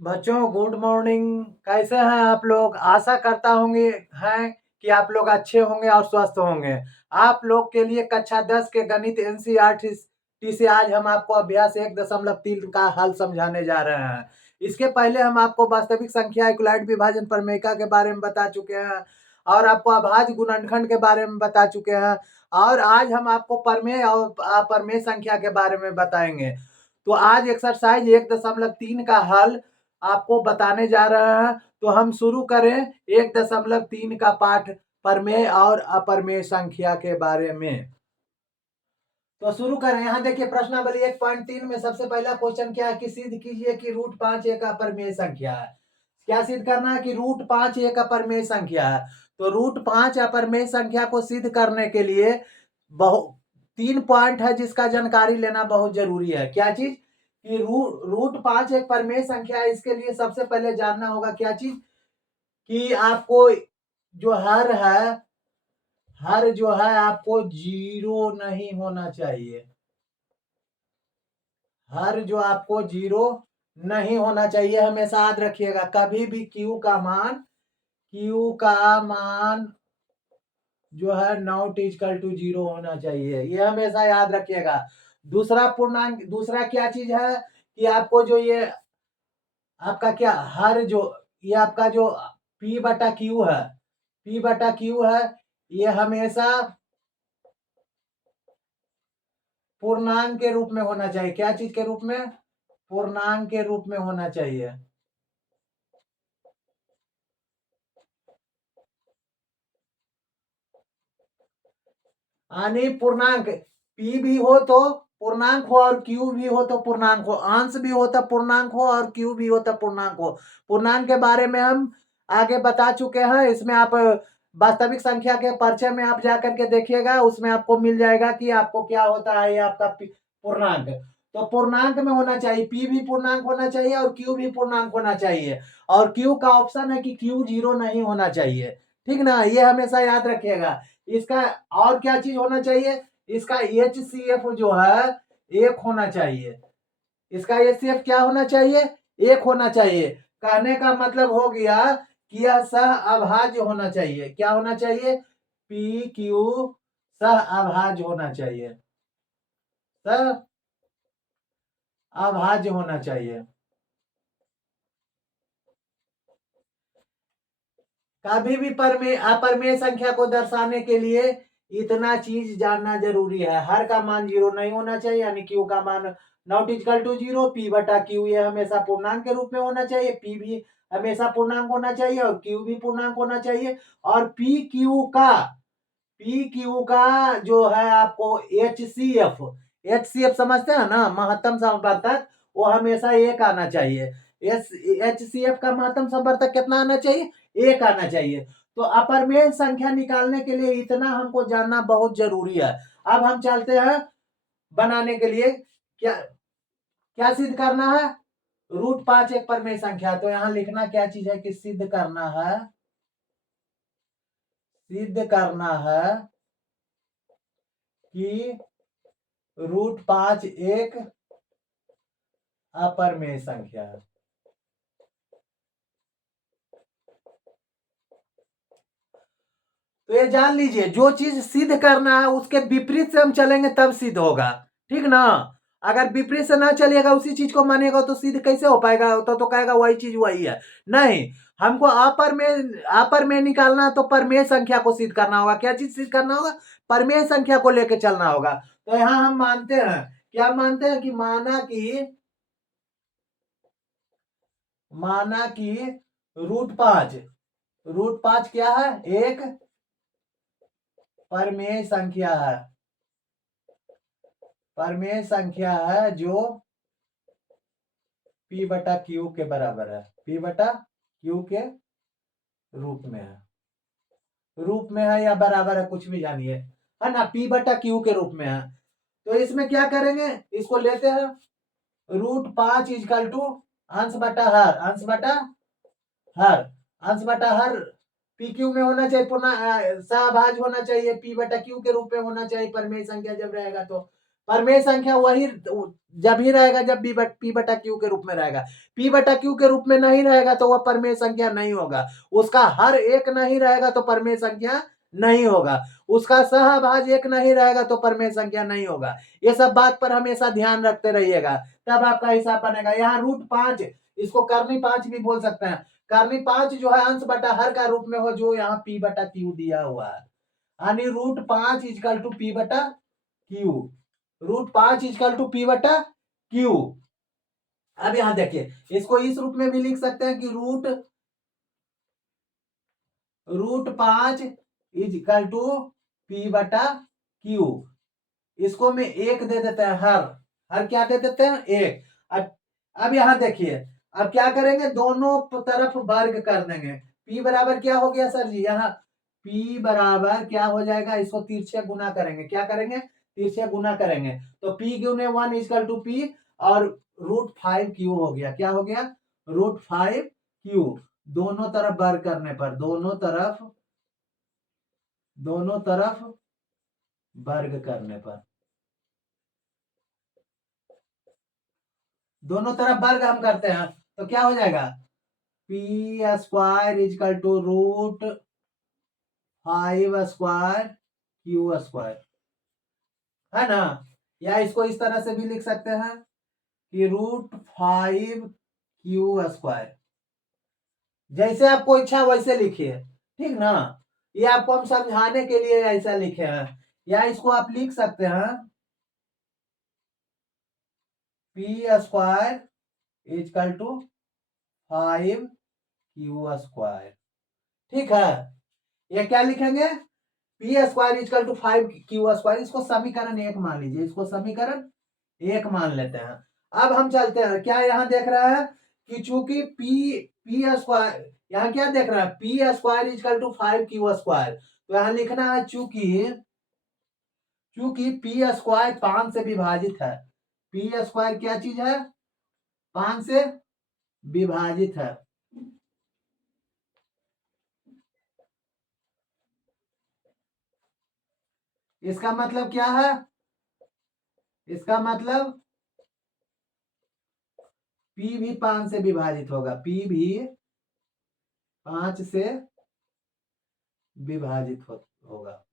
बच्चों good morning. कैसे हैं आप लोग? आशा करता होंगे हैं कि आप लोग अच्छे होंगे और स्वस्थ होंगे। आप लोग के लिए कक्षा 10 के गणित एनसीईआरटी से आज हम आपको अभ्यास 1.3 का हल समझाने जा रहे हैं। इसके पहले हम आपको वास्तविक संख्या यूक्लिड विभाजन प्रमेयिका के बारे में बता चुके हैं और आपको अभाज्य गुणनखंड के बारे में बता चुके हैं और आज हम आपको प्रमेय और अप्रमेय संख्या के बारे में बताएंगे। तो आज एक्सरसाइज 1.3 का हल आपको बताने जा रहे हैं। तो हम शुरू करें 1.3 का पाठ प्रमेय और अप्रमेय संख्या के बारे में। तो शुरू करें। यहाँ देखिए प्रश्नावली 1.3 में सबसे पहला क्वेश्चन क्या है कि सिद्ध कीजिए कि √5 एक अप्रमेय संख्या है। क्या सिद्ध करना है कि √5 एक अप्रमेय संख्या है। तो √5 अप्रमेय संख्या को सिद्ध करने के लिए बहुत 3 पॉइंट है जिसका जानकारी लेना बहुत जरूरी है। क्या चीज कि √5 एक प्रमेय संख्या है। इसके लिए सबसे पहले जानना होगा क्या चीज कि आपको जो हर जो है आपको 0 नहीं होना चाहिए। हर जो आपको 0 नहीं होना चाहिए, हमेशा याद रखिएगा। कभी भी Q का मान जो है नॉट इक्वल टू 0 होना चाहिए, ये हमेशा याद रखिएगा। दूसरा पूर्णांक, दूसरा क्या चीज है कि आपको जो ये आपका क्या हर जो ये आपका जो P/Q है, P/Q है, ये हमेशा पूर्णांक के रूप में होना चाहिए। क्या चीज के रूप में? पूर्णांक के रूप में होना चाहिए। यानी पूर्णांक P भी हो तो पूर्णांक हो और Q भी हो तो पूर्णांक हो, अंश भी हो तो पूर्णांक हो और Q भी हो तो पूर्णांक हो। पूर्णांक के बारे में हम आगे बता चुके हैं। इसमें आप वास्तविक संख्या के परिचय में आप जाकर के देखिएगा, उसमें आपको मिल जाएगा कि आपको क्या होता है ये आपका पूर्णांक। तो पूर्णांक में होना चाहिए, P भी पूर्णांक होना चाहिए और Q भी पूर्णांक होना चाहिए। और Q का ऑप्शन है कि Q 0 नहीं होना चाहिए। ठीक ना, ये हमेशा याद रखिएगा। इसका और क्या चीज होना चाहिए? इसका HCF जो है 1 होना चाहिए। इसका HCF क्या होना चाहिए? 1 होना चाहिए। कहने का मतलब हो गया कि यह सह अभाज्य होना चाहिए। क्या होना चाहिए? PQ सह अभाज्य होना चाहिए, सह अभाज्य होना चाहिए। कभी भी परमेय अपरमेय संख्या को दर्शाने के लिए इतना चीज जानना जरूरी है। हर का मान 0 नहीं होना चाहिए, यानी Q का मान नॉट इक्वल टू 0। P/Q ये हमेशा पूर्णांक के रूप में होना चाहिए। P भी हमेशा पूर्णांक होना चाहिए और Q भी पूर्णांक होना चाहिए। और PQ का जो है आपको HCF समझते हैं ना, महत्तम समवर्तक, वो हमेशा 1 आना चाहिए। HCF का महत्तम समवर्तक कितना आना चाहिए? 1 आना चाहिए। तो अपरमेय संख्या निकालने के लिए इतना हमको जानना बहुत जरूरी है। अब हम चलते हैं बनाने के लिए। क्या क्या सिद्ध करना है? √5 एक परमेय संख्या। तो यहां लिखना क्या चीज है कि सिद्ध करना है, सिद्ध करना है कि √5 एक अपरमेय संख्या है। तो ये जान लीजिए, जो चीज सिद्ध करना है उसके विपरीत से हम चलेंगे तब सिद्ध होगा। ठीक ना, अगर विपरीत से ना चलिएगा, उसी चीज को मानेगा तो सिद्ध कैसे हो पाएगा? तो कहेगा वही चीज वही है। नहीं, हमको अपर में निकालना तो परमेय संख्या को सिद्ध करना होगा। क्या चीज सिद्ध करना होगा? परमेय संख्या को लेके चलना होगा। तो यहां हम मानते हैं, क्या मानते हैं कि माना कि √5 क्या है? एक परमेय संख्या है। परमेय संख्या है जो P/Q के बराबर है। P/Q के रूप में है, रूप में है या बराबर है, कुछ भी जानिए, है ना। P/Q के रूप में है। तो इसमें क्या करेंगे, इसको लेते हैं √5 इजकल टू अंश बटा हर, अंश बटा हर, अंश बटा हर। PQ में होना चाहिए, पुनः सहभाज्य होना चाहिए, P/Q के रूप में होना चाहिए परमेय संख्या जब रहेगा तो। परिमेय संख्या वही जब ही रहेगा जब पी बटा क्यू के रूप में रहेगा। पी बटा क्यू के रूप में नहीं रहेगा तो वह परिमेय संख्या नहीं होगा। उसका हर एक नहीं रहेगा तो परिमेय संख्या नहीं होगा। उसका सहभाज्य एक नहीं रहेगा तो परिमेय संख्या नहीं होगा। ये सब बात पर हमेशा ध्यान रखते रहिएगा, तब आपका हिसाब बनेगा। यहाँ √5, इसको कर्णी 5 भी बोल सकते हैं। कर्णी 5 जो है अंश बटा हर का रूप में हो, जो यहाँ पी बटा क्यू दिया हुआ है, यानी √5 इजकल टू पी बटा क्यू। √5 इजकल टू पी बटा क्यू। अब यहां देखिए, इसको इस रूप में भी लिख सकते हैं कि √5 इजकल टू पी बटा क्यू। इसको में एक दे देते हैं, हर क्या दे देते हैं, एक। अब यहां देखिए, अब क्या करेंगे, दोनों तरफ वर्ग कर देंगे। P बराबर क्या हो गया सर जी, यहाँ P बराबर क्या हो जाएगा, इसको तिरछे गुना करेंगे। क्या करेंगे, तिरछे गुना करेंगे। तो P गुने 1 इजकल टू P और √5Q हो गया। क्या हो गया, √5Q। दोनों तरफ वर्ग करने पर, दोनों तरफ वर्ग करने पर, दोनों तरफ वर्ग हम करते हैं तो क्या हो जाएगा, P² इजकल टू √5² Q², है ना। या इसको इस तरह से भी लिख सकते हैं कि √5Q²। जैसे आपको इच्छा वैसे लिखिए, ठीक ना। ये आपको हम समझाने के लिए ऐसा लिखे हैं। या इसको आप लिख सकते हैं P² इजकल टू 5Q²। ठीक है, ये क्या लिखेंगे, P² इजकल टू 5Q²। इसको समीकरण 1 मान लीजिए, इसको समीकरण 1 मान लेते हैं। अब हम चलते हैं, क्या यहाँ देख रहा है कि चूंकि P² यहाँ क्या देख रहा है, P² इजकल टू 5Q²। तो यहाँ लिखना है चूंकि P² 5 से विभाजित है। P² क्या चीज है, 5 से विभाजित है। इसका मतलब क्या है, इसका मतलब P भी 5 से विभाजित होगा। P भी 5 से विभाजित होगा।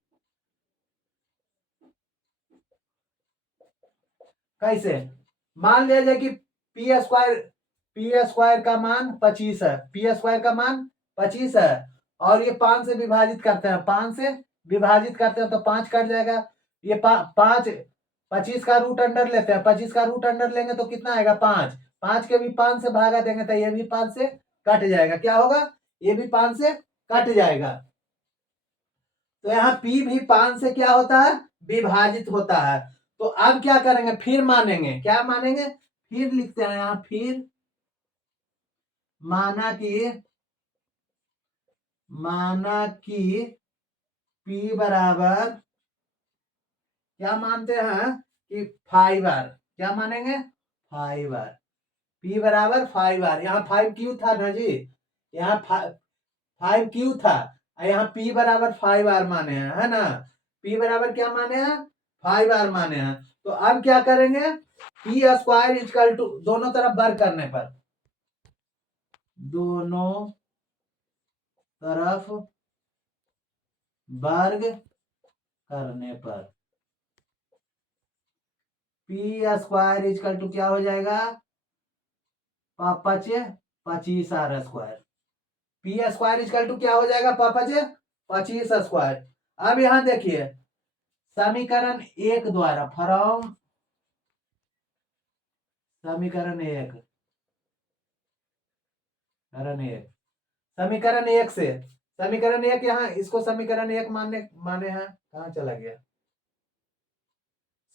कैसे, मान लिया जाए कि P² का मान 25 है। P² का मान 25 है और ये 5 से विभाजित करते हैं, 5 से विभाजित करते हैं तो 5 कट जाएगा। ये 5 25 का रूट अंडर लेते हैं, 25 का रूट अंडर लेंगे तो कितना आएगा, 5। 5 के भी 5 से भागा देंगे तो ये भी 5 से कट जाएगा। क्या होगा, ये भी 5 से कट जाएगा। तो यहाँ P भी 5 से क्या होता है, विभाजित होता है। तो अब क्या करेंगे, फिर मानेंगे। क्या मानेंगे, फिर लिखते हैं यहाँ, फिर माना कि P बराबर क्या मानते हैं कि 5R। क्या मानेंगे, 5R। P बराबर 5R। यहाँ 5Q था ना जी, यहाँ 5Q था, यहाँ P बराबर 5R माने हैं, है ना। P बराबर क्या माने हैं, 5R माने हैं। तो अब क्या करेंगे, P² इजकल टू, दोनों तरफ वर्ग करने पर, दोनों तरफ वर्ग करने पर P² इजकल टू क्या हो जाएगा, 25R²। P² इजकल टू क्या हो जाएगा, 25R²। अब यहां देखिए, समीकरण 1 द्वारा, फ्रॉम समीकरण 1 समीकरण 1 से, समीकरण 1 यहाँ, इसको समीकरण 1 माने हैं, कहां चला गया,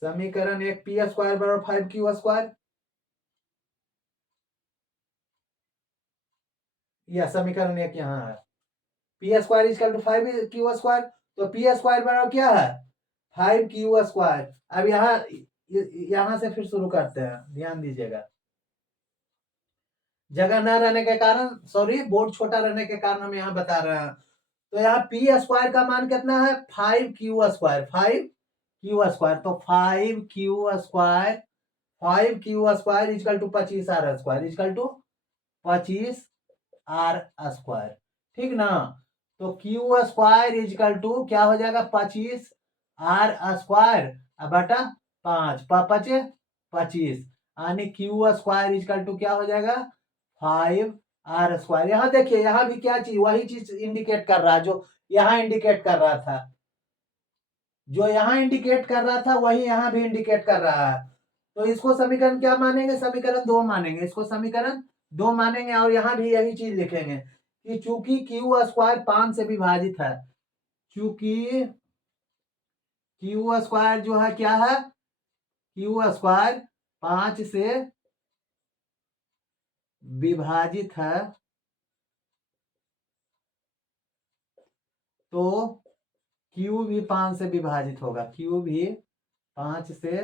समीकरण 1 P² बराबर 5Q²। या समीकरण 1 यहाँ है, P² इजकल टू 5Q²। तो P² बराबर क्या है, 5Q²। अब यहाँ से फिर शुरू करते हैं, ध्यान दीजिएगा। जगह न रहने के कारण, सॉरी बोर्ड छोटा रहने के कारण हम यहाँ बता रहे हैं। तो यहाँ P² का मान कितना है, 5Q²। क्यू स्क्वायर, तो 5 q square is equal to 25 r square, is equal to 25 r square. ठीक ना। तो क्यू स्क्वायर इजकल टू क्या हो जाएगा, 25 r स्क्वायर बटा 5 पचे 25, यानी क्यू स्क्वायर इजकल टू क्या हो जाएगा, 5 r स्क्वायर। यहाँ देखिए, यहाँ भी क्या चीज, वही चीज इंडिकेट कर रहा है जो यहाँ इंडिकेट कर रहा था, जो यहाँ इंडिकेट कर रहा था वही यहाँ भी इंडिकेट कर रहा है। तो इसको समीकरण क्या मानेंगे, समीकरण 2 मानेंगे, इसको समीकरण 2 मानेंगे। और यहाँ भी यही चीज लिखेंगे कि चूंकि क्यू स्क्वायर 5 से विभाजित है, चूंकि क्यू स्क्वायर जो है क्या है, क्यू स्क्वायर 5 से विभाजित है, तो क्यू भी 5 से विभाजित होगा, क्यू भी 5 से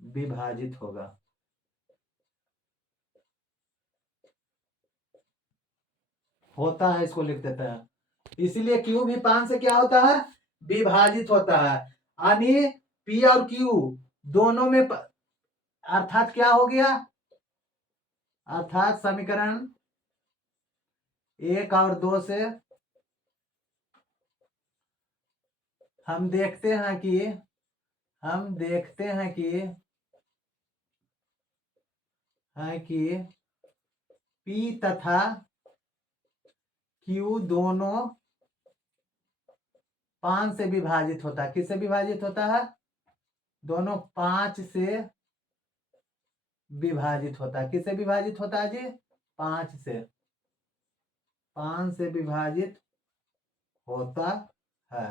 विभाजित होगा। होता है, इसको लिख देते हैं। इसीलिए क्यू भी 5 से क्या होता है, विभाजित होता है। यानी पी और क्यू दोनों में अर्थात क्या हो गया, अर्थात समीकरण 1 और 2 से हम देखते हैं कि पी तथा क्यू दोनों 5 से विभाजित होता है। किससे विभाजित होता है, दोनों 5 से विभाजित होता है। किससे विभाजित होता है जी, 5 से विभाजित होता है।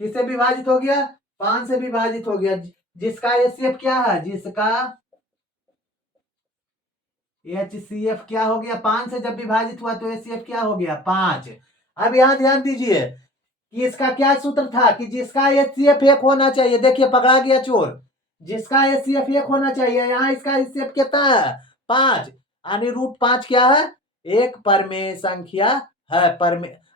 किससे विभाजित हो गया, 5 से विभाजित हो गया, जिसका एचसीएफ क्या है, जिसका एचसीएफ क्या हो गया, 5 से जब विभाजित हुआ तो एचसीएफ क्या हो गया, 5। अब यहां ध्यान दीजिए कि इसका क्या सूत्र था कि जिसका एचसीएफ 1 होना चाहिए, देखिए पकड़ा गया चोर, जिसका एचसीएफ 1 होना चाहिए, यहाँ इसका एचसीएफ कितना है, 5, यानी √5 क्या है, एक परमेय संख्या है।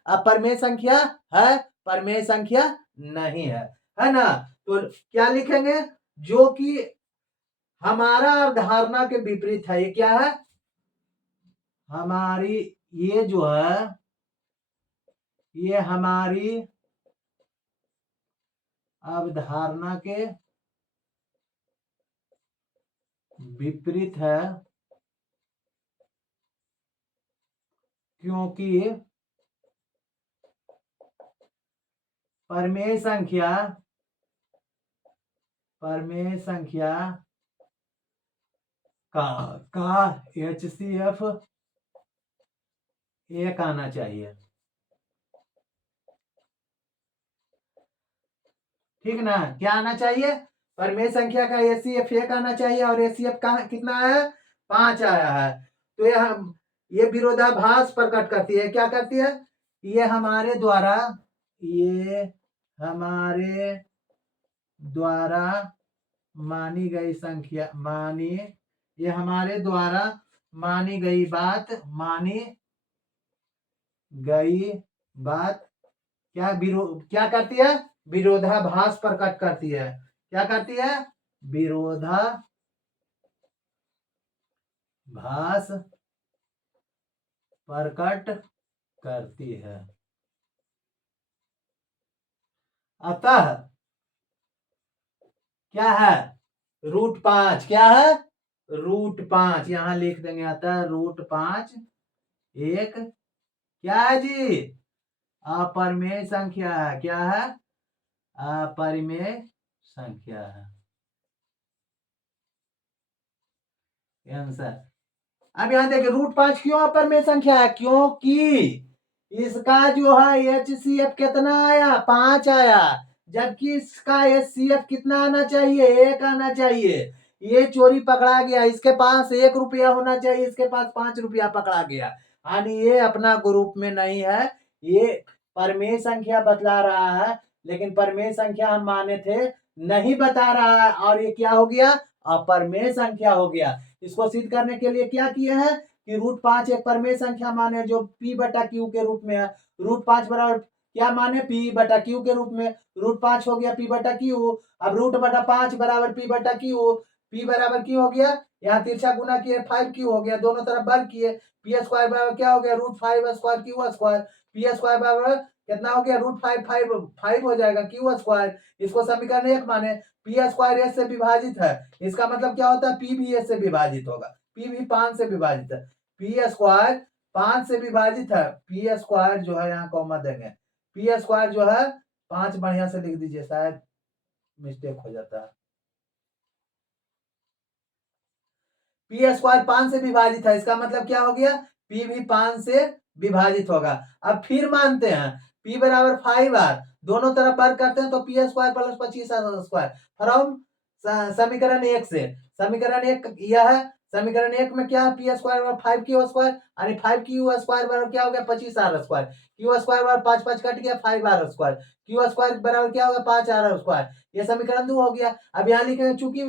अपरमेय संख्या है, परमेय संख्या नहीं है ना। तो क्या लिखेंगे, जो कि हमारा अवधारणा के विपरीत है। ये क्या है, हमारी, ये जो है ये हमारी अवधारणा के विपरीत है, क्योंकि परमेय संख्या का एचसीएफ 1 आना चाहिए। ठीक ना, क्या आना चाहिए, परमेय संख्या का एचसीएफ 1 आना चाहिए, और एचसीएफ का कितना है, 5 आया है। तो ये विरोधाभास प्रकट करती है, क्या करती है, ये हमारे द्वारा मानी गई संख्या, ये हमारे द्वारा मानी गई बात क्या करती है, विरोधाभास प्रकट करती है। क्या करती है, विरोधाभास प्रकट करती है। अतः क्या है, √5 क्या है, √5 यहां लिख देंगे। अतः √5 एक क्या है जी, अपरिमेय संख्या है। क्या है, अपरिमेय संख्या है, आंसर। अब यहां देखिए, √5 क्यों अपरिमेय संख्या है, क्योंकि इसका जो है एचसीएफ कितना आया, 5 आया, जबकि इसका एचसीएफ कितना आना चाहिए, 1 आना चाहिए। ये चोरी पकड़ा गया, इसके पास 1 रुपया होना चाहिए, इसके पास 5 रुपया पकड़ा गया, यानी ये अपना ग्रुप में नहीं है। ये परमेय संख्या बतला रहा है, लेकिन परमेय संख्या हम माने थे, नहीं बता रहा है, और ये क्या हो गया, अपरमेय संख्या हो गया। इसको सिद्ध करने के लिए क्या किए हैं कि √5 एक परमेय संख्या माने, जो P/Q के रूप में है। √5 बराबर क्या माने पी बटा क्यू के रूप में। √5 हो गया पी बटा क्यू। अब √5 बराबर पी बटा क्यू। पी बराबर क्यू हो गया, यहाँ तिरछा गुना किए 5 क्यू हो गया, दोनों तरफ वर्ग किए। पी स्क्वायर बराबर क्या हो गया √5 square Q square. P square बराबर कितना हो गया √5 हो जाएगा क्यू स्क्वायर। इसको समीकरण 1 माने। पी स्क्वायर एस से विभाजित है, इसका मतलब क्या होता है पी भी एस से विभाजित होगा। पी भी 5 से विभाजित है। पी स्क्वायर 5 से विभाजित है। पी स्क्वायर जो है यहाँ कॉमा देंगे। पी स्क्वायर जो है 5 बढ़िया से लिख दीजिए, शायद मिस्टेक हो जाता है। पी स्क्वायर 5 से विभाजित है, इसका मतलब क्या हो गया पी भी 5 से विभाजित होगा। अब फिर मानते हैं पी बराबर 5r, दोनों तरफ वर्ग करते हैं तो P square plus 25r square from समीकरण 1 से। समीकरण 1 यह है, समीकरण 1 में क्या है पी स्क्वायर बराबर 5q स्क्वायर, यानी 5q स्क्वायर बराबर क्या हो गया 25r स्क्वायर। क्यू स्क्वायर बराबर 5 5 कट गया 5r स्क्वायर। क्यू स्क्वायर बराबर क्या होगा 5r स्क्वायर। ये समीकरण 2 हो गया। अब यहाँ लिखेंगे चूंकि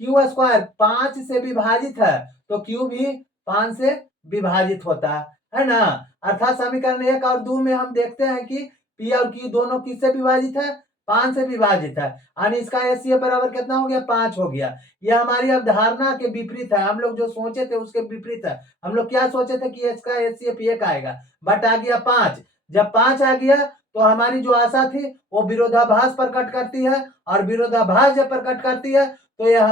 क्यू स्क्वायर 5 से विभाजित है तो क्यू भी 5 से विभाजित होता है ना। अर्थात समीकरण 1 और 2 में हम देखते हैं कि पी और क्यू दोनों किससे विभाजित है 5 से विभाजित है, यानी इसका एचसीएफ बराबर कितना हो गया 5 हो गया। यह हमारी अवधारणा के विपरीत है, हम लोग जो सोचे थे उसके विपरीत है। हम लोग क्या सोचे थे कि इसका एचसीएफ 1 आएगा, बट आ गया 5। जब 5 आ गया तो हमारी जो आशा थी वो विरोधाभास प्रकट करती है, और विरोधाभास जब प्रकट करती है तो यह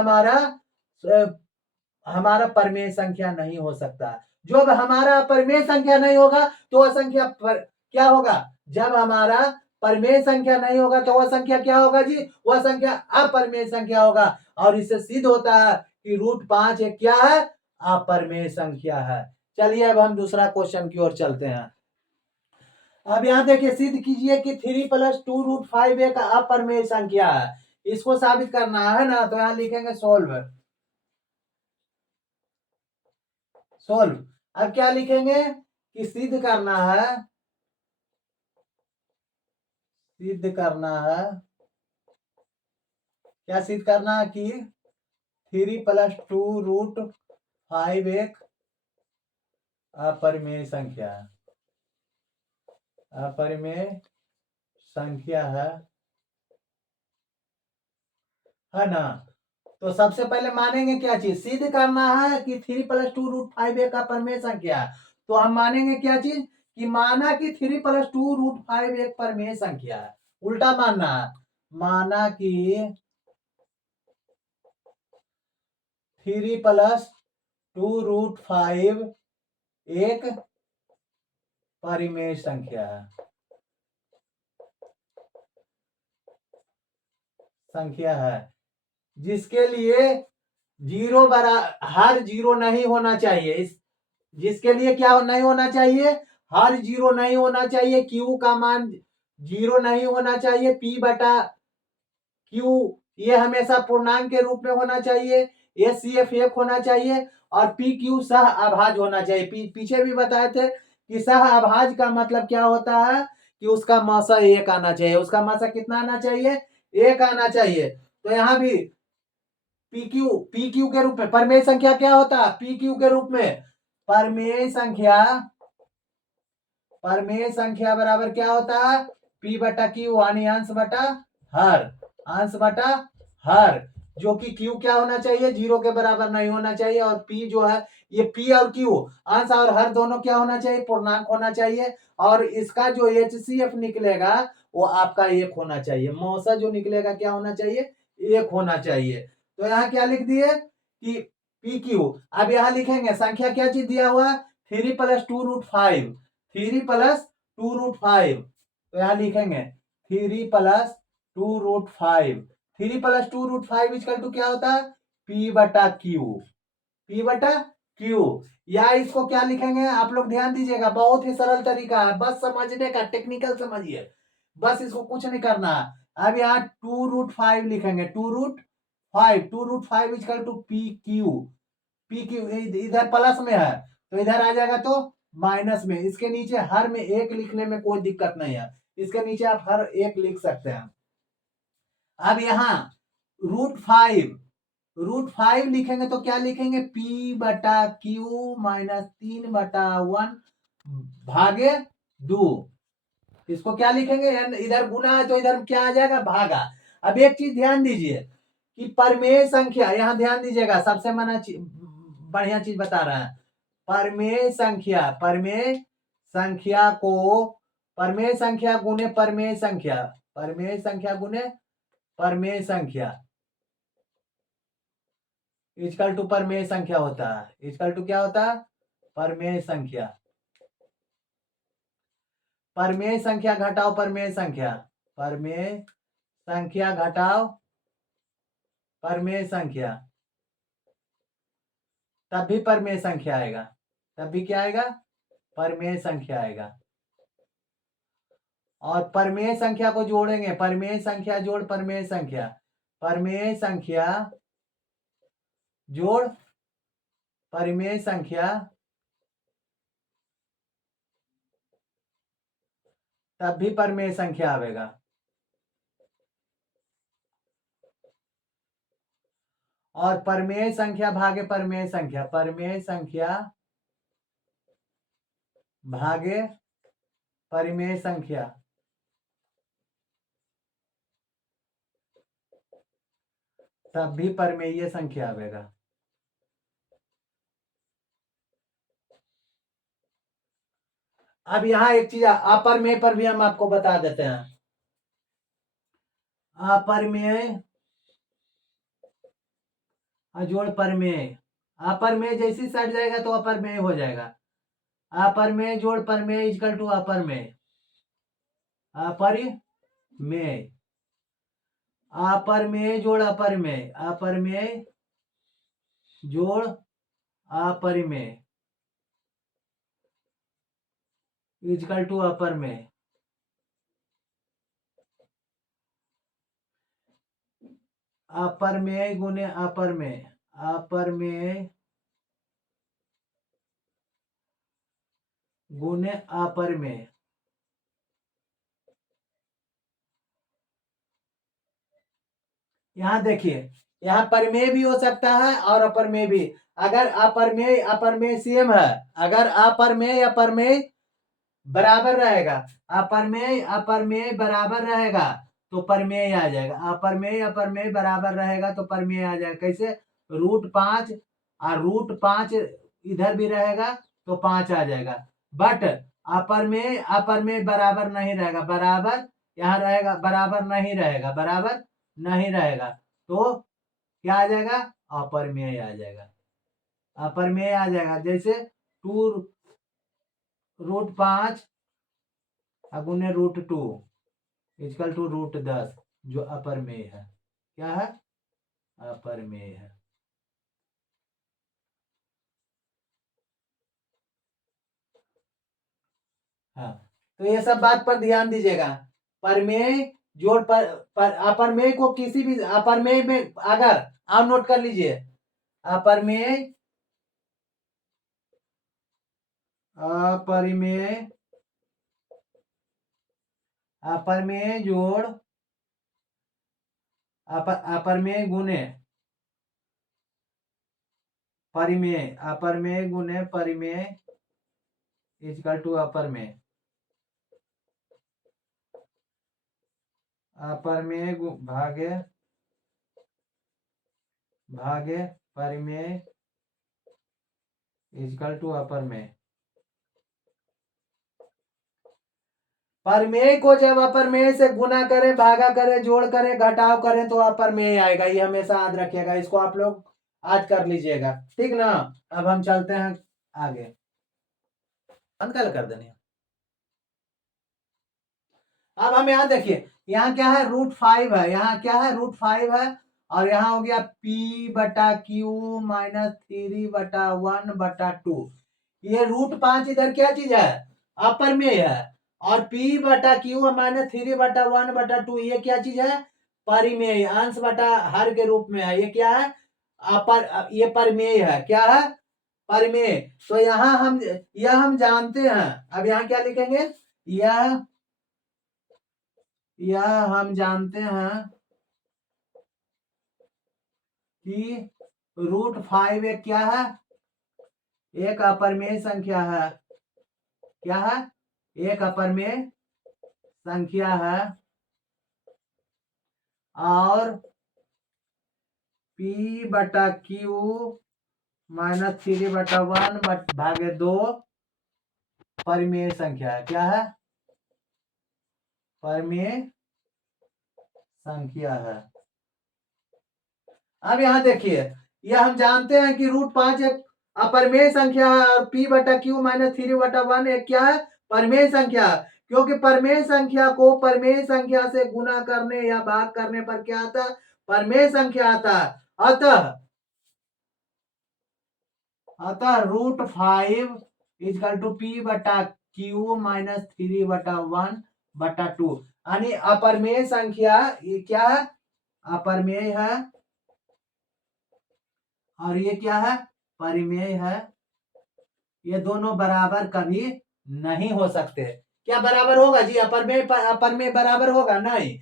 हमारा परिमेय संख्या नहीं हो सकता। जब हमारा परिमेय संख्या नहीं होगा तो वह संख्या पर क्या होगा, जब हमारा परिमेय संख्या नहीं होगा तो वह संख्या क्या होगा जी, वह संख्या अपरिमेय संख्या होगा। और इससे सिद्ध होता है कि √5 एक क्या है, अपरिमेय संख्या है। चलिए अब हम दूसरा क्वेश्चन की ओर चलते हैं। अब यहाँ देखिए सिद्ध कीजिए कि 3 + 2√5 एक अपरिमेय संख्या है। इसको साबित करना है ना, तो यहाँ लिखेंगे सोल्व। अब क्या लिखेंगे कि सिद्ध करना है, सिद्ध करना है, क्या सिद्ध करना है कि 3 + 2√5 एक अपरिमेय संख्या है, अपरिमेय संख्या है ना। तो सबसे पहले मानेंगे क्या चीज, सिद्ध करना है कि 3 + 2√5 एक अपरिमेय संख्या है। तो हम मानेंगे क्या चीज कि माना कि 3 + 2√5 एक परिमेय संख्या है। उल्टा मानना है, माना कि 3 + 2√5 एक परिमेय संख्या है, जिसके लिए हर जीरो नहीं होना चाहिए। इस जिसके लिए क्या नहीं होना चाहिए, हर जीरो नहीं होना चाहिए। क्यू का मान जीरो नहीं होना चाहिए। पी बटा क्यू ये हमेशा पूर्णांक के रूप में होना चाहिए। एचसीएफ 1 होना चाहिए और पी क्यू सह अभाज्य होना चाहिए। पीछे भी बताए थे कि सह अभाज्य का मतलब क्या होता है कि उसका मासा 1 आना चाहिए। उसका मासा कितना आना चाहिए, 1 आना चाहिए। तो यहाँ भी पी क्यू के रूप में परिमेय संख्या क्या होता है, पी क्यू के रूप में परिमेय संख्या बराबर क्या होता है पी बटा क्यू, यानी अंश बटा हर, जो कि क्यू क्या होना चाहिए, जीरो के बराबर नहीं होना चाहिए। और पी जो है ये पी और क्यू अंश और हर दोनों क्या होना चाहिए, पूर्णांक होना चाहिए। और इसका जो एचसीएफ निकलेगा वो आपका 1 होना चाहिए। मौसा जो निकलेगा क्या होना चाहिए, 1 होना चाहिए। तो यहाँ क्या लिख दिए कि पी क्यू। अब यहाँ लिखेंगे संख्या क्या चीज दिया हुआ है 3 + 2√5, 3 + 2√5। तो यहाँ लिखेंगे 3 + 2√5, 3 + 2√5 इक्वल टू क्या होता है पी बटा क्यू। या इसको क्या लिखेंगे आप लोग ध्यान दीजिएगा, बहुत ही सरल तरीका है, बस समझने का, टेक्निकल समझिए, बस इसको कुछ नहीं करना। अब यहाँ 2√5 लिखेंगे, 2√5 इक्वल टू पी क्यू इधर प्लस में है तो इधर आ जाएगा तो माइनस में। इसके नीचे हर में 1 लिखने में कोई दिक्कत नहीं है, इसके नीचे आप हर 1 लिख सकते हैं। अब यहाँ √5 लिखेंगे तो क्या लिखेंगे पी बटा क्यू -3/1 भागे 2। इसको क्या लिखेंगे, इधर गुना है तो इधर क्या आ जाएगा, भागा। अब एक चीज ध्यान दीजिए कि परमेय संख्या, यहां ध्यान दीजिएगा, सबसे बढ़िया चीज बता रहा है। परमेय संख्या, परमेय संख्या को, परमेय संख्या गुने परमेय संख्या, परमेय संख्या गुने परमेय संख्या इक्वल टू परमेय संख्या होता है। इक्वल टू क्या होता है, परमेय संख्या। परमेय संख्या घटाओ परमेय संख्या, परमेय संख्या घटाओ परमेय संख्या, तब भी परमेय संख्या आएगा। तब भी क्या आएगा, परमेय संख्या आएगा। और परमेय संख्या को जोड़ेंगे, परमेय संख्या जोड़ परमेय संख्या, परमेय संख्या जोड़ परमेय संख्या, तब भी परमेय संख्या आएगा। और परमेय संख्या भागे परमेय संख्या, परमेय संख्या भागे परिमेय संख्या, तब भी परमेय संख्या आएगा। अब यहां एक चीज अपरमेय पर भी हम आपको बता देते हैं। अपरमेय जोड़ परमेय, अपरमेय जैसी सट जाएगा तो अपरमेय हो जाएगा। अपरमेय जोड़ परमेय इक्वल टू अपरमेय, अपरमेय, अपरमेय जोड़ अपरमेय, अपरमेय जोड़ अपरमेय इक्वल टू अपरमेय। अपरमेय गुने अपरमेय, अपरमेय गुने अपरमेय। यहां देखिए, यहाँ परमेय भी हो सकता है और अपरमेय भी। अगर अपरमेय अपरमेय सेम है, अगर अपरमेय अपरमेय बराबर रहेगा, अपरमेय अपरमेय बराबर रहेगा तो परमेय आ जाएगा। अपरमेय अपरमेय बराबर रहेगा तो परमेय आ जाएगा। कैसे, √5 और √5 इधर भी रहेगा तो 5 आ जाएगा। बट अपरमेय अपरमेय बराबर नहीं रहेगा, बराबर यहाँ रहेगा, बराबर नहीं रहेगा, बराबर नहीं रहेगा तो क्या आ जाएगा, अपरमेय आ जाएगा। अपरमेय आ जाएगा। जैसे 2√5 गुने √2 इक्वल टू √10, जो अपरमेय है। क्या है, अपरमेय है। हाँ, तो ये सब बात पर ध्यान दीजिएगा। परमेय जोड़ अपरमेय को किसी भी अपरमेय में, अगर आप नोट कर लीजिए, अपरमेय अपरमेय अपरमेय जोड़ अपरमेय गुने परिमेय, अपरमेय गुने परिमेय इक्वल टू अपरमेय, अपरमेय भागे भागे परिमेय इक्वल टू अपरमेय। परमेय को जब अपरमेय से गुना करें, भागा करें, जोड़ करें, घटाव करें तो अपरमेय आएगा। ये हमेशा याद रखिएगा, इसको आप लोग आज कर लीजिएगा, ठीक ना। अब हम चलते हैं आगे। बंद कर देनी। अब हम यहाँ देखिए, यहाँ क्या है, √5 है, यहाँ क्या है, √5 है, और यहाँ हो गया P/Q माइनस 3/1/2। ये √5 इधर क्या चीज है, अपर में है, और P/Q माइनस 3/1/2 ये क्या चीज है, परिमेय, अंश बटा हर के रूप में है। ये क्या है, अपर, ये परिमेय है। क्या है, परिमेय। तो यहाँ हम, यह हम जानते हैं। अब यहाँ क्या लिखेंगे, यह हम जानते हैं कि √5 एक क्या है, एक अपरमेय संख्या है। क्या है, एक अपरमेय संख्या है और P बटा Q माइनस 3/1 भागे 2 परिमेय संख्या है। क्या है? परिमेय संख्या है। अब यहां देखिए, यह हम जानते हैं कि √5 एक अपरिमेय संख्या है और P बटा Q माइनस 3/1 एक क्या है? परिमेय संख्या। क्योंकि परिमेय संख्या को परिमेय संख्या से गुना करने या भाग करने पर क्या आता है? परिमेय संख्या आता है। अतः √5 इजकल टू P बटा Q माइनस 3/1/2 यानी अपरिमेय संख्या ये क्या है? अपरिमेय है और ये क्या है? परिमेय है। ये दोनों बराबर कभी नहीं हो सकते। क्या बराबर होगा जी? अपरिमेय बराबर होगा? नहीं।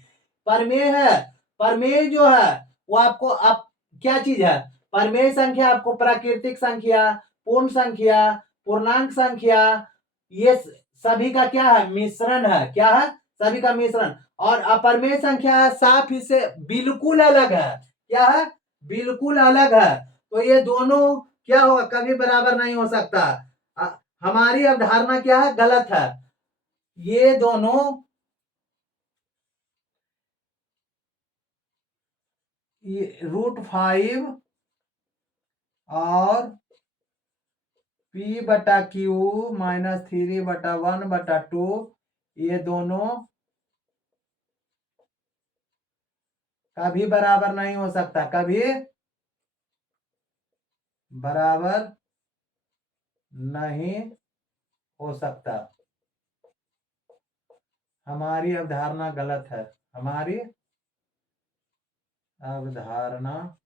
परिमेय है। परिमेय जो है वो आपको क्या चीज है? परिमेय संख्या आपको प्राकृतिक संख्या, पूर्ण संख्या, पूर्णांक संख्या, ये सभी का क्या है? मिश्रण है। क्या है? सभी का मिश्रण। और अपरिमेय संख्या है साफ इससे बिल्कुल अलग है। क्या है? बिल्कुल अलग है। तो ये दोनों क्या होगा? कभी बराबर नहीं हो सकता। हमारी अवधारणा क्या है? गलत है। ये दोनों √5 और P बटा Q माइनस 3/1/2 ये दोनों कभी बराबर नहीं हो सकता। कभी बराबर नहीं हो सकता। हमारी अवधारणा गलत है। हमारी अवधारणा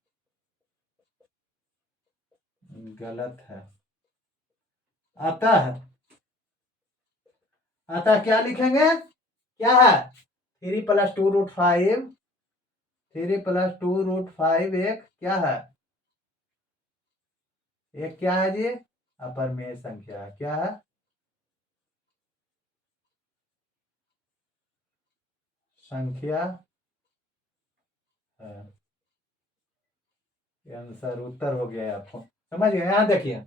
गलत है। अतः क्या लिखेंगे? क्या है? 3 + 2√5 3 + 2√5 एक क्या है? एक क्या है जी? अपरिमेय संख्या। क्या है? संख्या है। आंसर उत्तर हो गया आपको। समझ गए? यहां देखिए,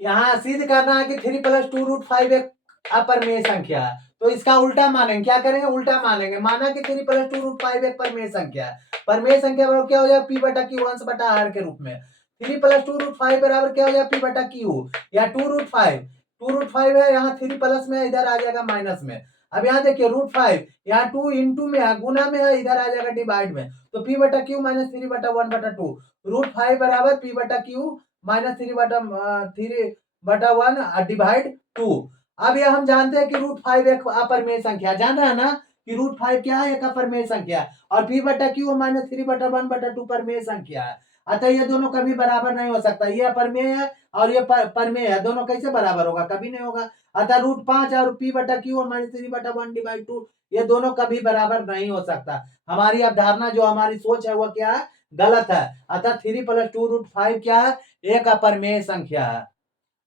यहां सिद्ध करना है कि 3 + 2√5 एक अपरिमेय संख्या है। तो इसका उल्टा मानेंगे। क्या करेंगे? उल्टा मानेंगे। माना कि 3 + 2√5 एक परिमेय संख्या है। परिमेय संख्या बराबर क्या हो जाएगा? P बटा Q अंश बटा आर के रूप में। 3 + 2√5 बराबर क्या हो जाएगा? P बटा Q या 2√5 है, यहाँ 3 प्लस में, इधर आ जाएगा माइनस में। अब यहाँ देखिए √5 यहाँ 2 इंटू में है, गुना में है, इधर आ जाएगा डिवाइड में। तो P बटा Q माइनस 3/1/2 √5 बराबर P बटा Q माइनस 3/1 डिवाइड 2। अब यह हम जानते हैं कि √5 एक अपरिमेय संख्या। जान रहे हैं ना कि √5 क्या है? एक अपरिमेय संख्या। और P बटा Q माइनस 3/1/2 परिमेय संख्या है। अतः ये दोनों कभी बराबर नहीं हो सकता। ये अपरिमेय है और ये परिमेय है। दोनों कैसे बराबर होगा? कभी नहीं होगा। अतः √5 और P बटा Q माइनस 3/1 डिवाइड 2 ये दोनों कभी बराबर नहीं हो सकता। हमारी अवधारणा जो हमारी सोच है वो क्या है? गलत है। अतः 3 + 2√5 क्या है? एक अपरिमेय संख्या है।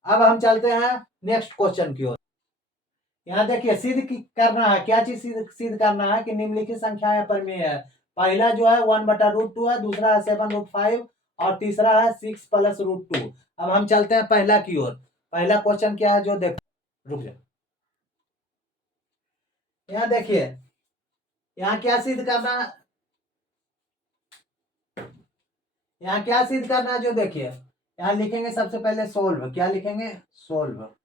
अब हम चलते हैं नेक्स्ट क्वेश्चन की ओर। यहाँ देखिए सिद्ध करना है। क्या चीज सिद्ध करना है? कि निम्नलिखित संख्याएं अपरिमेय है। पहला जो है 1/√2 है, दूसरा है 7√5 और तीसरा है 6 + √2। अब हम चलते हैं पहला की ओर। पहला क्वेश्चन क्या है जो देख, रुक जाए। यहाँ देखिए, यहाँ क्या सिद्ध करना है? यहाँ क्या सिद्ध करना है जो देखिए, यहाँ लिखेंगे सबसे पहले सोल्व। क्या लिखेंगे? सोल्व।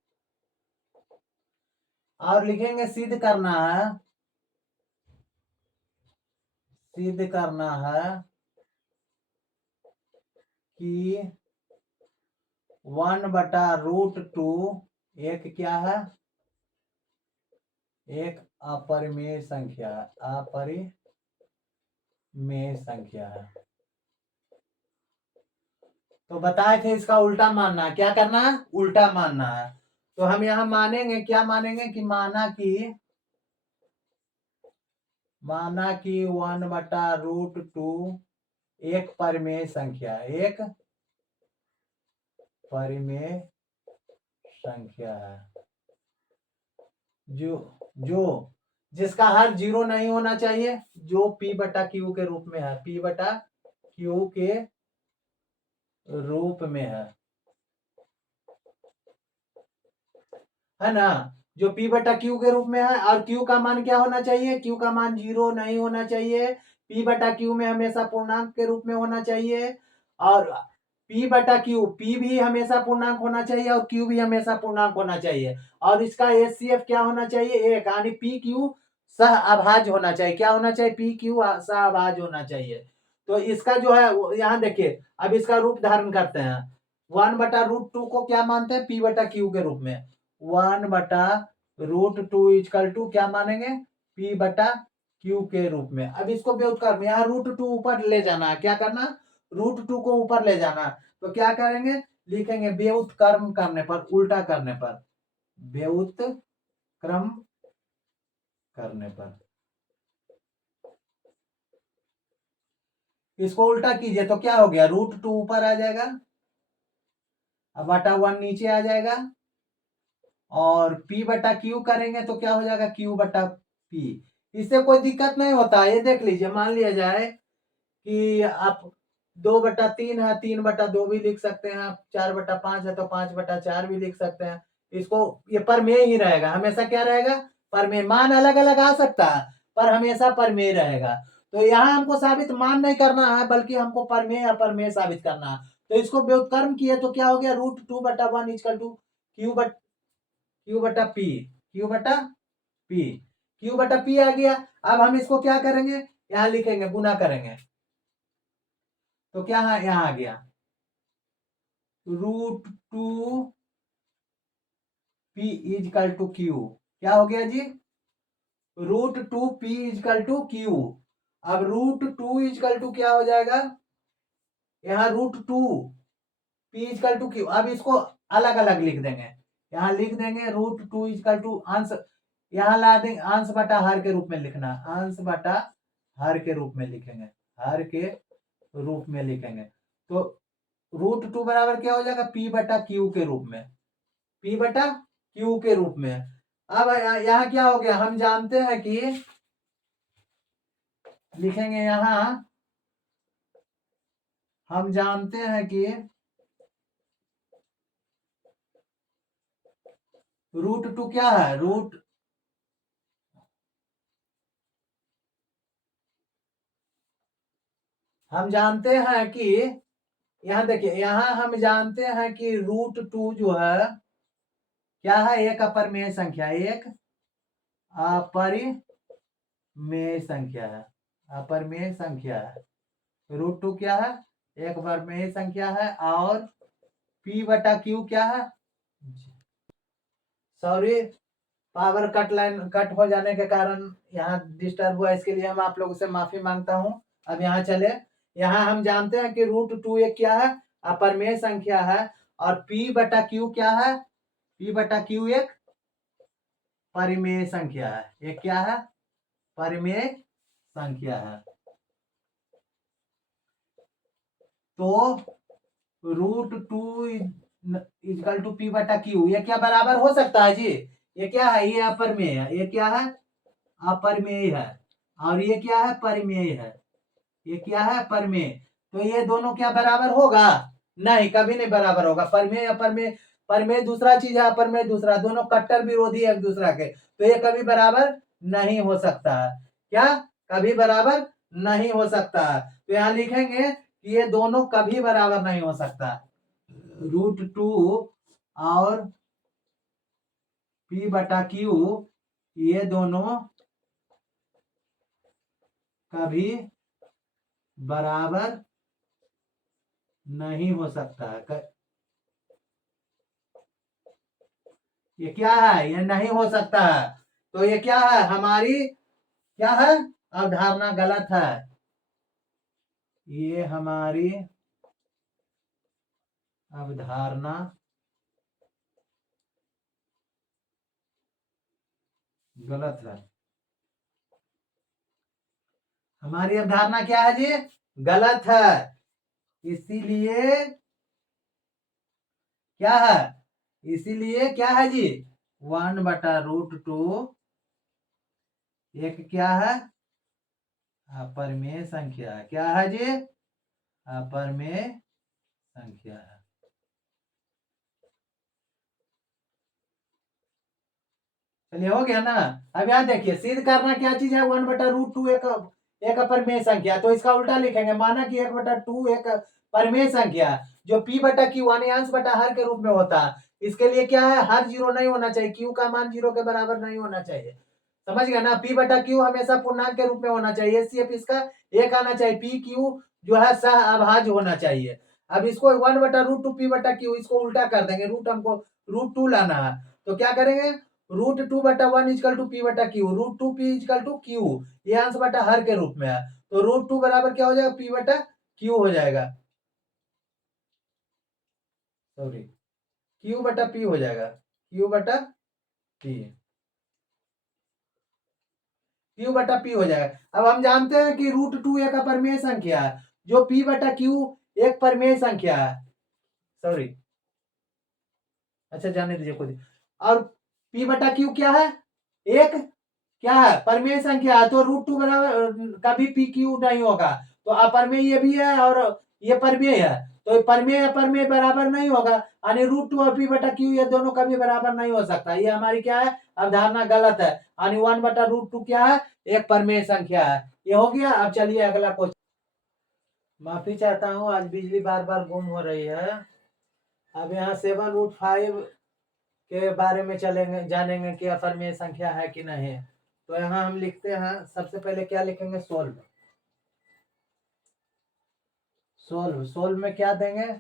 और लिखेंगे सिद्ध करना है, सिद्ध करना है कि 1/√2 एक क्या है? एक अपरिमेय संख्या। अपरिमेय संख्या है। तो बताए थे इसका उल्टा मानना है। क्या करना है? उल्टा मानना है। तो हम यहां मानेंगे, क्या मानेंगे? कि माना कि 1/√2 एक परिमेय संख्या। एक परिमेय संख्या है। जो जिसका हर जीरो नहीं होना चाहिए, जो P बटा Q के रूप में है, P बटा Q के रूप में है ना, जो P बटा Q के रूप में है। और Q का मान क्या होना चाहिए, Q का मान जीरो नहीं होना चाहिए, P बटा Q में हमेशा पूर्णांक के रूप में होना चाहिए। और P बटा Q, P भी हमेशा पूर्णांक होना चाहिए और Q भी हमेशा पूर्णांक होना चाहिए। और इसका HCF क्या होना चाहिए, एक, यानी PQ सह अभाज्य होना चाहिए। क्या होना चाहिए, PQ सह अभाज्य होना चाहिए। तो इसका जो है यहाँ देखिए, अब इसका रूप धारण करते हैं। 1/√2 को क्या मानते हैं, P बटा Q के रूप में। 1/√2 इक्वल टू क्या मानेंगे, P बटा Q के रूप में। अब इसको व्युत्क्रम, यहाँ √2 ऊपर ले जाना है, क्या करना, √2 को ऊपर ले जाना। तो क्या करेंगे, लिखेंगे व्युत्क्रम करने पर, उल्टा करने पर, व्युत्क्रम करने पर इसको उल्टा कीजिए तो क्या हो गया, √2 ऊपर आ जाएगा, अब बटा 1 नीचे आ जाएगा। और P बटा Q करेंगे तो क्या हो जाएगा, Q बटा P। इससे कोई दिक्कत नहीं होता। ये देख लीजिए, मान लिया जाए कि आप 2/3 है, 3/2 भी लिख सकते हैं आप, 4/5 है तो 5/4 भी लिख सकते हैं। इसको ये परमेय ही रहेगा, हमेशा क्या रहेगा, परमेय। मान अलग अलग आ सकता है पर हमेशा परमेय रहेगा। तो यहाँ हमको साबित मान नहीं करना है, बल्कि हमको परमेय अपरमेय साबित करना है। तो इसको व्युत्क्रम किए तो क्या हो गया, √2/1 इक्वल टू Q बटा P, Q बटा P, Q बटा P आ गया। अब हम इसको क्या करेंगे, यहाँ लिखेंगे, गुना करेंगे तो क्या है, यहाँ आ गया √2 P इजकल टू Q। क्या हो गया जी, √2 P इजकल टू Q। अब √2 इजकल टू क्या हो जाएगा, यहाँ √2 P इजकल टू Q। अब इसको अलग अलग लिख देंगे, यहाँ लिख देंगे √2 इजकल टू अंश, यहाँ ला देंगे अंश बटा हर के रूप में लिखना, अंश बटा हर के रूप में लिखेंगे, हर के रूप में लिखेंगे। तो √2 बराबर क्या हो जाएगा, P बटा Q के रूप में, P बटा Q के रूप में। अब यहाँ क्या हो गया, हम जानते हैं कि लिखेंगे, यहाँ हम जानते हैं कि √2 क्या है, हम जानते हैं कि, यहाँ देखिए, यहाँ हम जानते हैं कि √2 जो है क्या है, एक अपरिमेय संख्या, एक अपरिमेय संख्या है, अपरिमेय संख्या है। √2 क्या है, एक अपरिमेय संख्या है। और P बटा Q क्या है, sorry, power cut line cut हो जाने के कारण यहाँ डिस्टर्ब हुआ, इसके लिए हम आप लोगों से माफी मांगता हूँ। अब यहाँ चले, यहाँ हम जानते हैं कि √2 एक क्या है, अपरिमेय संख्या है। और P बटा Q क्या है, P बटा Q एक परिमेय संख्या है, एक क्या है, परिमेय संख्या है। तो √2 इजकल टू P बटा Q, ये क्या बराबर हो सकता है जी, ये क्या है, ये अपरिमेय है, ये क्या है, अपरिमेय है। और ये क्या है, परिमेय है, ये क्या है, परिमेय। तो ये दोनों क्या बराबर होगा, नहीं, कभी नहीं बराबर होगा। परिमेय अपरिमेय, परिमेय दूसरा चीज है, अपरिमेय दूसरा, दोनों कट्टर विरोधी है एक दूसरा के, तो ये कभी बराबर नहीं हो सकता है। क्या, कभी बराबर नहीं हो सकता है। तो यहाँ लिखेंगे कि ये दोनों कभी बराबर नहीं हो सकता, √2 और P बटा Q, ये दोनों कभी बराबर नहीं हो सकता है। ये क्या है, ये नहीं हो सकता है। तो ये क्या है, हमारी क्या है, अवधारणा गलत है, ये हमारी अवधारणा गलत है। हमारी अवधारणा क्या है जी, गलत है। इसीलिए क्या है, इसीलिए क्या है जी, 1/√2 एक क्या है, अपरिमेय संख्या है। क्या है जी, अपरिमेय संख्या है। चलिए हो गया ना। अब यहाँ देखिए सिद्ध करना क्या चीज है, 1/√2 एक अपरिमेय संख्या, तो इसका उल्टा लिखेंगे, माना कि 1/2 एक परिमेय संख्या जो p/q यानी अंश बटा हर के रूप में होता है। इसके लिए क्या है, हर जीरो नहीं होना चाहिए, q का मान जीरो के बराबर नहीं होना चाहिए। समझ गया ना, p/q हमेशा पूर्णांक के रूप में होना चाहिए, HCF इसका एक आना चाहिए, pq जो है सह अभाज्य होना चाहिए। अब इसको 1/√2 p/q इसको उल्टा कर देंगे, रूट हमको √2 लाना है, तो क्या करेंगे, √2/1 is equal to p/q, √2 p is equal to q, ये अंश बटा हर के रूप में है, तो √2 बराबर क्या हो जाएगा, p/q हो जाएगा, सॉरी q/p हो जाएगा, q/p, q/p हो जाएगा। अब हम जानते हैं कि √2 एक अपरिमेय संख्या है, जो p/q एक परिमेय संख्या है, सॉरी अच्छा जाने दीजिए खुद। और p/q क्या है, एक क्या है, परिमेय संख्या है, तो √2 बराबर कभी pq नहीं होगा, तो अपरिमेय ये भी है और ये परिमेय है, तो परिमेय अपरिमेय बराबर नहीं होगा, यानी √2 और p/q ये दोनों कभी बराबर नहीं हो सकता, ये हमारी क्या है, अवधारणा गलत है, यानी 1/√2 क्या है, एक परिमेय संख्या है। ये हो गया। अब चलिए अगला क्वेश्चन। माफी चाहता हूँ, आज बिजली बार बार गुम हो रही है। अब यहाँ 7√5 के बारे में चलेंगे, जानेंगे कि अपरिमेय संख्या है कि नहीं। तो यहाँ हम लिखते हैं, सबसे पहले क्या लिखेंगे, सोल्व। सोल्व में क्या देंगे,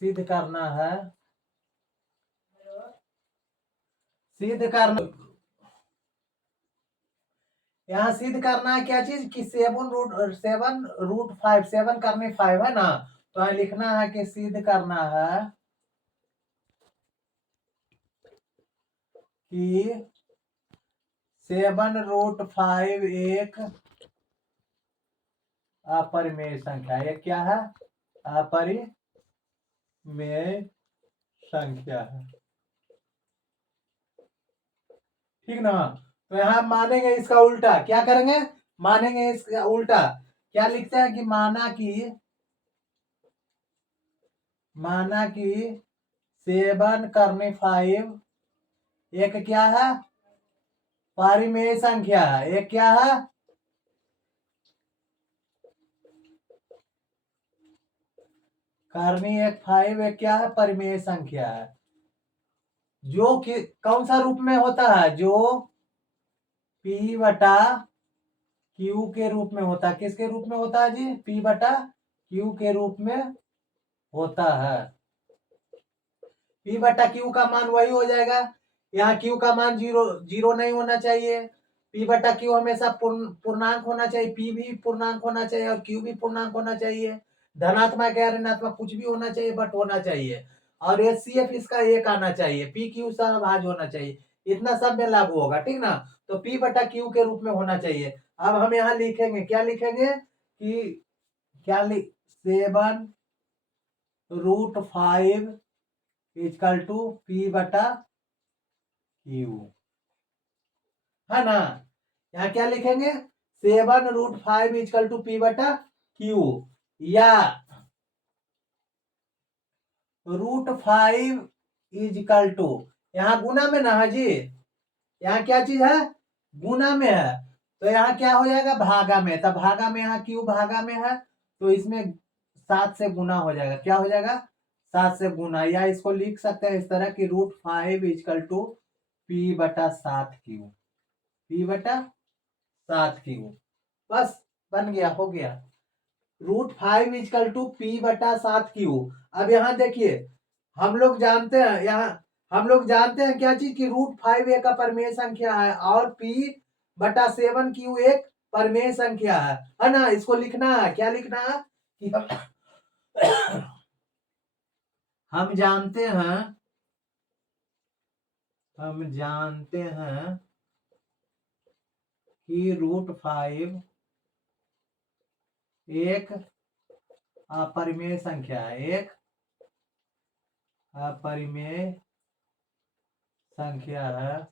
सिद्ध करना है, सिद्ध करना, यहाँ सिद्ध करना है क्या चीज, कि 7√5, 7 करने 5 है ना, तो यहाँ लिखना है कि सिद्ध करना है कि 7√5 एक अपरिमेय संख्या, एक क्या है, अपरिमेय संख्या है, ठीक ना। तो यहाँ मानेंगे इसका उल्टा, क्या करेंगे, मानेंगे इसका उल्टा, क्या लिखते हैं कि माना कि 7 करने 5 एक क्या है, परिमेय संख्या है, एक क्या है, करनी एक 5 एक क्या है, परिमेय संख्या है, जो कि कौन सा रूप में होता है, जो p/q के रूप में होता है, किसके रूप में होता है जी, p/q के रूप में होता है। p/q का मान वही हो जाएगा, यहाँ q का मान जीरो नहीं होना चाहिए, p/q हमेशा पूर्णांक होना चाहिए, p भी पूर्णांक होना चाहिए और q भी पूर्णांक होना चाहिए, धनात्मक या ऋणात्मक कुछ भी होना चाहिए, बट होना चाहिए, और HCF इसका एक आना चाहिए, pq सहभाज्य होना चाहिए, इतना सब में लागू होगा, ठीक ना। तो p/q के रूप में होना चाहिए। अब हम यहाँ लिखेंगे, क्या लिखेंगे, कि क्या 7√5 इजकल टू p/q, है ना। यहाँ क्या लिखेंगे, 7√5 इजकल टू p/q, या √5 इजकल टू, यहाँ गुना में ना है जी, यहाँ क्या चीज है, गुना में है, तो यहाँ क्या हो जाएगा, भागा में, तब भागा में, यहाँ q भागा में है, तो इसमें 7 से गुना हो जाएगा, क्या हो जाएगा, 7 से गुना, या इसको लिख सकते हैं इस तरह की √5 इजकल टू p/7q, p/7q, बस बन गया, हो गया, √5 इजकल टू p/7q। अब यहाँ देखिए, हम लोग जानते हैं, यहाँ हम लोग जानते हैं क्या चीज, कि √5 एक अपरिमेय संख्या है और p/7q एक परिमेय संख्या है ना। इसको लिखना है, क्या लिखना है, कि हम जानते हैं, हम जानते हैं कि √5 एक अपरिमेय संख्या है, एक अपरिमेय संख्या है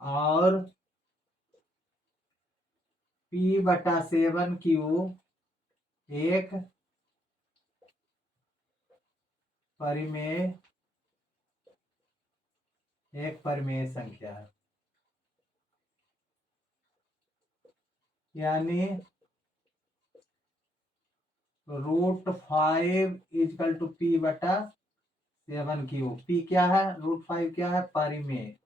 और P/7Q एक परिमेय संख्या है। यानी √5 इजकल टू P/7Q। P क्या है? √5 क्या है? परिमेय।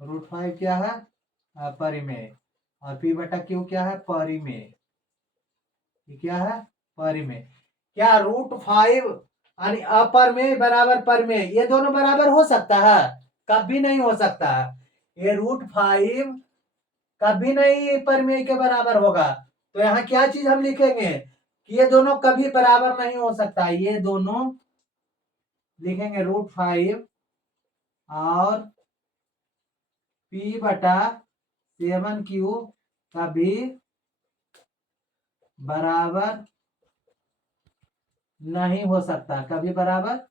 √5 क्या है? अपरिमेय। और P/Q क्या है? परिमेय। ये क्या है? परिमेय। क्या √5 यानी अपरिमेय बराबर परिमेय ये दोनों बराबर हो सकता है? कभी नहीं हो सकता है। ये √5 कभी नहीं परिमेय के बराबर होगा। तो यहाँ क्या चीज हम लिखेंगे कि ये दोनों कभी बराबर नहीं हो सकता। ये दोनों लिखेंगे √5 और P/7Q कभी बराबर नहीं हो सकता। कभी बराबर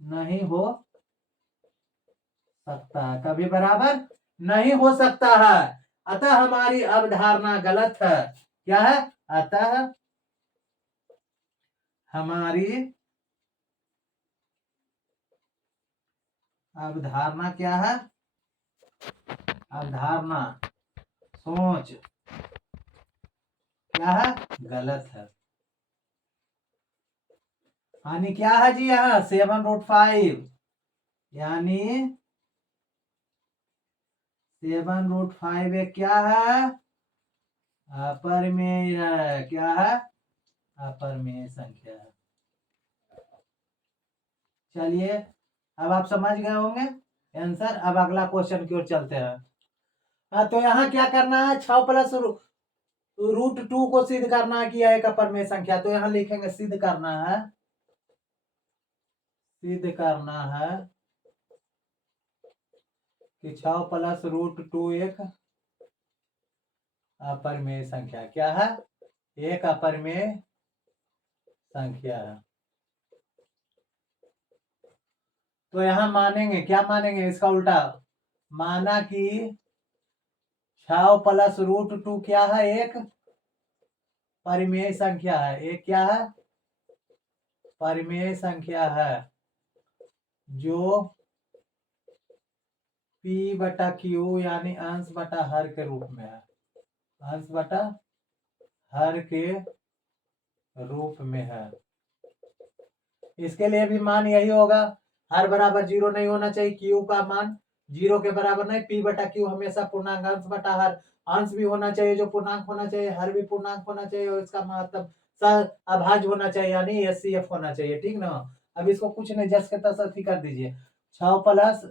नहीं हो सकता। कभी बराबर नहीं हो सकता है। अतः हमारी अवधारणा गलत है। क्या है? अतः हमारी अवधारणा क्या है? अवधारणा सोच क्या है? गलत है। यानी क्या है जी? यहाँ 7√5 यानी 7√5 एक क्या है? अपरिमेय है। क्या है? अपरिमेय संख्या है। चलिए अब आप समझ गए होंगे आंसर। अब अगला क्वेश्चन की ओर चलते हैं। हाँ, तो यहाँ क्या करना है? 6 प्लस √2 को सिद्ध करना है कि यह एक अपरिमेय संख्या। तो यहाँ लिखेंगे सिद्ध करना है। सिद्ध करना है कि 6 प्लस √2 एक अपरिमेय संख्या। क्या है? एक अपरिमेय संख्या है। तो यहाँ मानेंगे क्या? मानेंगे इसका उल्टा। माना कि 6 प्लस √2 क्या है? एक परिमेय संख्या है। एक क्या है? परिमेय संख्या है जो P/Q यानी अंश बटा हर के रूप में है। अंश बटा हर के रूप में है। इसके लिए भी मान यही होगा। हर बराबर 0 नहीं होना चाहिए। Q का मान 0 के बराबर नहीं। P/Q हमेशा पूर्णांक अंश बटा हर। अंश भी होना चाहिए जो पूर्णांक होना चाहिए। हर भी पूर्णांक होना चाहिए और इसका मतलब सह अभाज्य होना चाहिए यानी HCF होना चाहिए। ठीक ना? अब इसको कुछ नहीं जस के तस कर दीजिए। 6 प्लस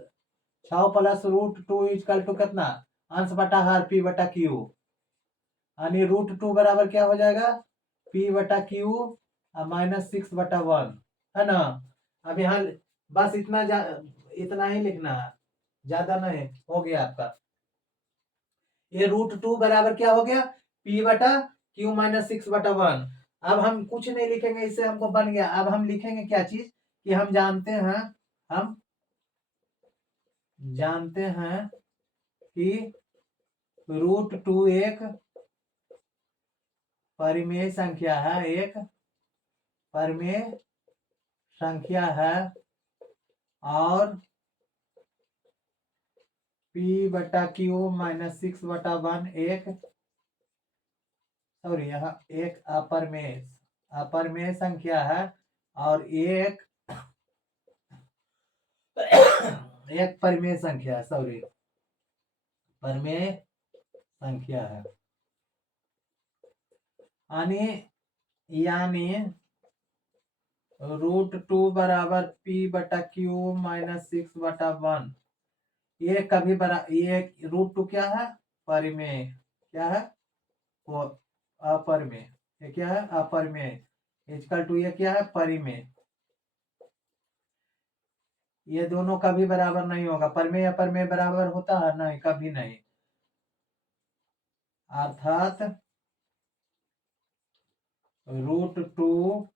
√2 इजकल टू कितना? अंश बटा हर P/Q यानी √2 बराबर क्या हो जाएगा? P/Q -6/1 है ना? अब यहाँ बस इतना ही लिखना है, ज्यादा नहीं। हो गया आपका। ये √2 बराबर क्या हो गया? P/Q -6/1। अब हम कुछ नहीं लिखेंगे, इससे हमको बन गया। अब हम लिखेंगे क्या चीज कि हम जानते हैं कि √2 एक परिमेय संख्या है। एक परिमेय संख्या है और P/Q -6/1 यहाँ एक अपरिमेय संख्या है और एक परिमेय संख्या परिमेय संख्या है। यानी √2 बराबर P/Q -6/1। ये कभी ये √2 क्या है? परिमेय। क्या है? वो अपरिमेय। ये क्या है? अपरिमेय। इजकल टू ये क्या है? परिमेय। ये दोनों कभी बराबर नहीं होगा। परिमेय अपरिमेय बराबर होता है? नहीं, कभी नहीं। अर्थात √2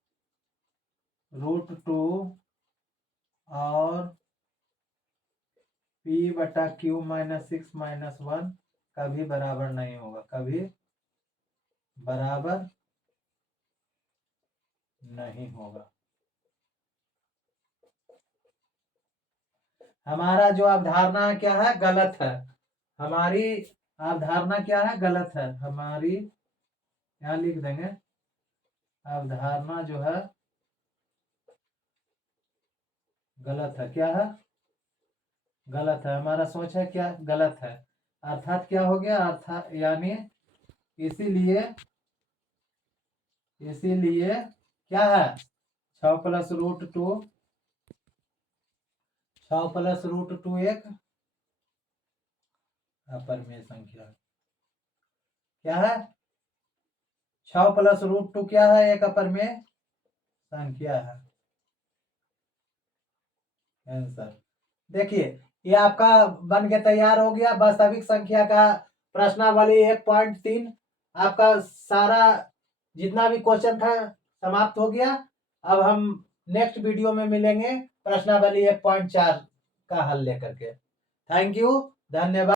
√2 और p/q - 6 - 1 कभी बराबर नहीं होगा, कभी बराबर नहीं होगा। हमारा जो अवधारणा क्या है, गलत है। हमारी अवधारणा क्या है, गलत है। हमारी यहाँ लिख देंगे, अवधारणा जो है गलत है। क्या है, गलत है। हमारा सोच है क्या, गलत है। अर्थात क्या हो गया, अर्थात यानी इसीलिए क्या है, 6 + √2, 6 + √2 एक अपरिमेय संख्या। क्या है, 6 + √2 क्या है, एक अपरिमेय संख्या है। आंसर देखिए, ये आपका बन के तैयार हो गया। वास्तविक संख्या का प्रश्नावली 1.3 आपका सारा जितना भी क्वेश्चन था समाप्त हो गया। अब हम नेक्स्ट वीडियो में मिलेंगे प्रश्नावली 1.4 का हल लेकर के। थैंक यू, धन्यवाद।